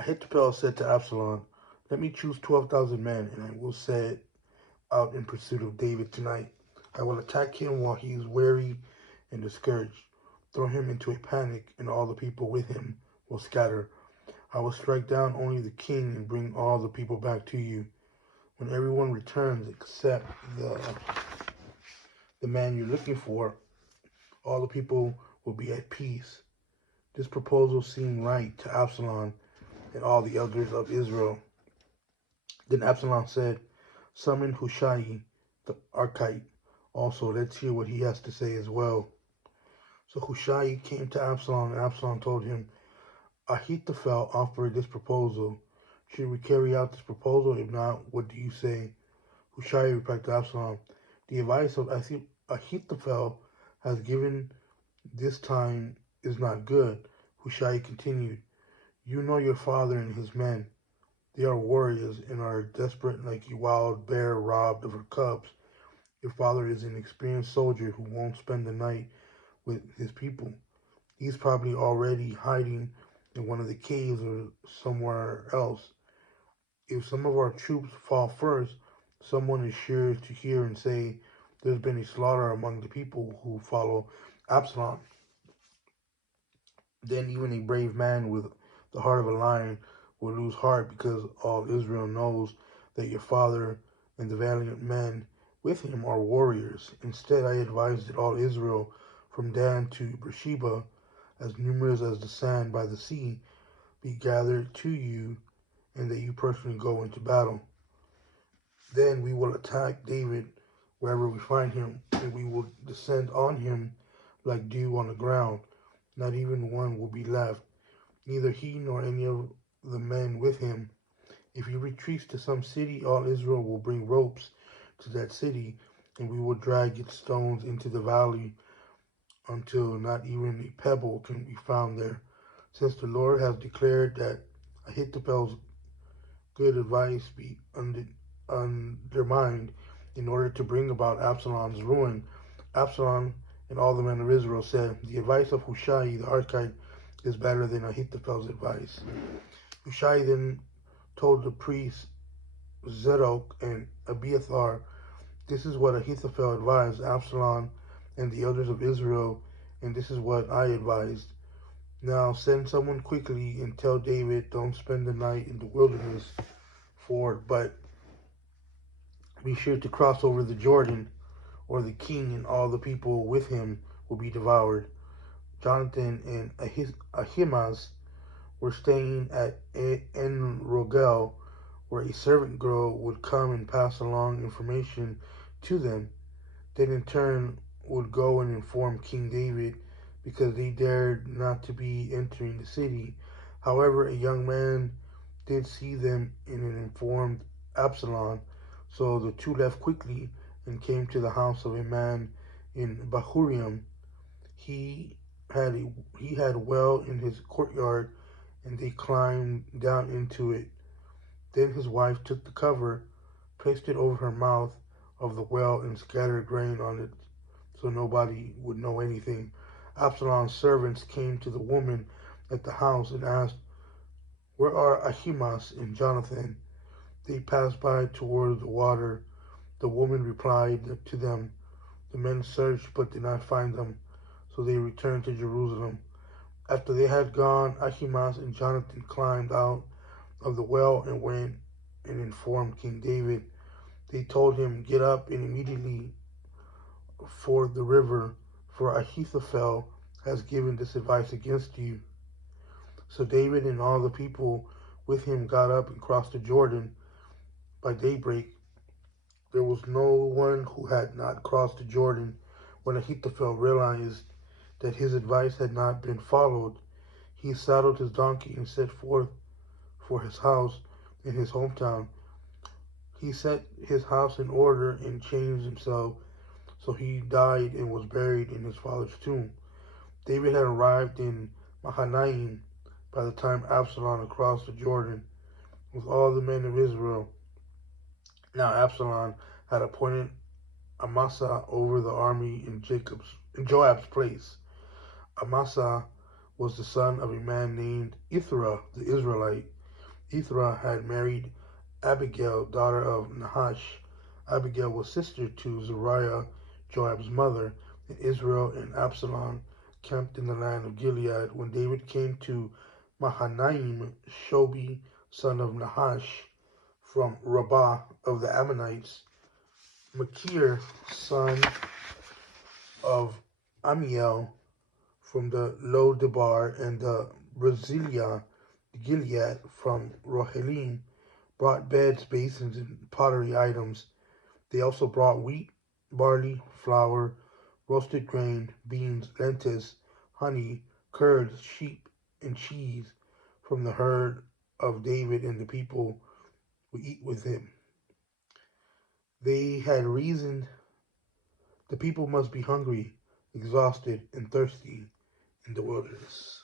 Ahithophel said to Absalom, "Let me choose 12,000 men, and I will set out in pursuit of David tonight. I will attack him while he is weary and discouraged, throw him into a panic, and all the people with him will scatter. I will strike down only the king and bring all the people back to you. When everyone returns except the man you're looking for, all the people will be at peace." This proposal seemed right to Absalom and all the elders of Israel. Then Absalom said, "Summon Hushai the Archite. Also, let's hear what he has to say as well." So Hushai came to Absalom, and Absalom told him, "Ahithophel offered this proposal. Should we carry out this proposal? If not, what do you say?" Hushai replied to Absalom, "The advice of Ahithophel has given this time is not good." Hushai continued, "You know your father and his men. They are warriors and are desperate like a wild bear robbed of her cubs. Your father is an experienced soldier who won't spend the night with his people. He's probably already hiding in one of the caves or somewhere else. If some of our troops fall first, someone is sure to hear and say there's been a slaughter among the people who follow Absalom. Then even a brave man with the heart of a lion will lose heart because all Israel knows that your father and the valiant men with him are warriors. Instead, I advise that all Israel, from Dan to Beersheba, as numerous as the sand by the sea, be gathered to you, and that you personally go into battle. Then we will attack David wherever we find him, and we will descend on him like dew on the ground. Not even one will be left, neither he nor any of the men with him. If he retreats to some city, all Israel will bring ropes to that city, and we will drag its stones into the valley until not even a pebble can be found there. Since the Lord has declared that Ahithophel's good advice be undermined in order to bring about Absalom's ruin." Absalom and all the men of Israel said, "The advice of Hushai the Archite is better than Ahithophel's advice." Hushai then told the priests Zadok and Abiathar, "This is what Ahithophel advised Absalom and the elders of Israel, and this is what I advised. Now send someone quickly and tell David, don't spend the night in the wilderness, but be sure to cross over the Jordan, or the king and all the people with him will be devoured." Jonathan and Ahimaaz were staying at En Rogel, where a servant girl would come and pass along information to them. Then in turn would go and inform King David, because they dared not to be entering the city. However, a young man did see them and informed Absalom. So the two left quickly and came to the house of a man in Bahuriam. He had well in his courtyard, and they climbed down into it. Then his wife took the cover, placed it over her mouth of the well, and scattered grain on it so nobody would know anything. Absalom's servants came to the woman at the house and asked, "Where are Ahimaaz and Jonathan?" They passed by toward the water. The woman replied to them, "The men searched but did not find them." So they returned to Jerusalem. After they had gone, Ahimaaz and Jonathan climbed out of the well and went and informed King David. They told him, "Get up and immediately ford the river, for Ahithophel has given this advice against you." So David and all the people with him got up and crossed the Jordan. By daybreak, there was no one who had not crossed the Jordan. When Ahithophel realized that his advice had not been followed, he saddled his donkey and set forth for his house in his hometown. He set his house in order and changed himself, so he died and was buried in his father's tomb. David had arrived in Mahanaim by the time Absalom crossed the Jordan with all the men of Israel. Now Absalom had appointed Amasa over the army in Joab's place. Amasa was the son of a man named Ithra the Israelite. Ithra had married Abigail, daughter of Nahash. Abigail was sister to Zeruiah, Joab's mother, and Israel and Absalom camped in the land of Gilead. When David came to Mahanaim, Shobi, son of Nahash, from Rabbah of the Ammonites, Machir, son of Amiel, from the Lo Debar, and the Brasilia, Gilead, from Rohelim, brought beds, basins, and pottery items. They also brought wheat, barley, flour, roasted grain, beans, lentils, honey, curds, sheep, and cheese from the herd of David, and the people would eat with him. They had reasoned the people must be hungry, exhausted, and thirsty in the wilderness.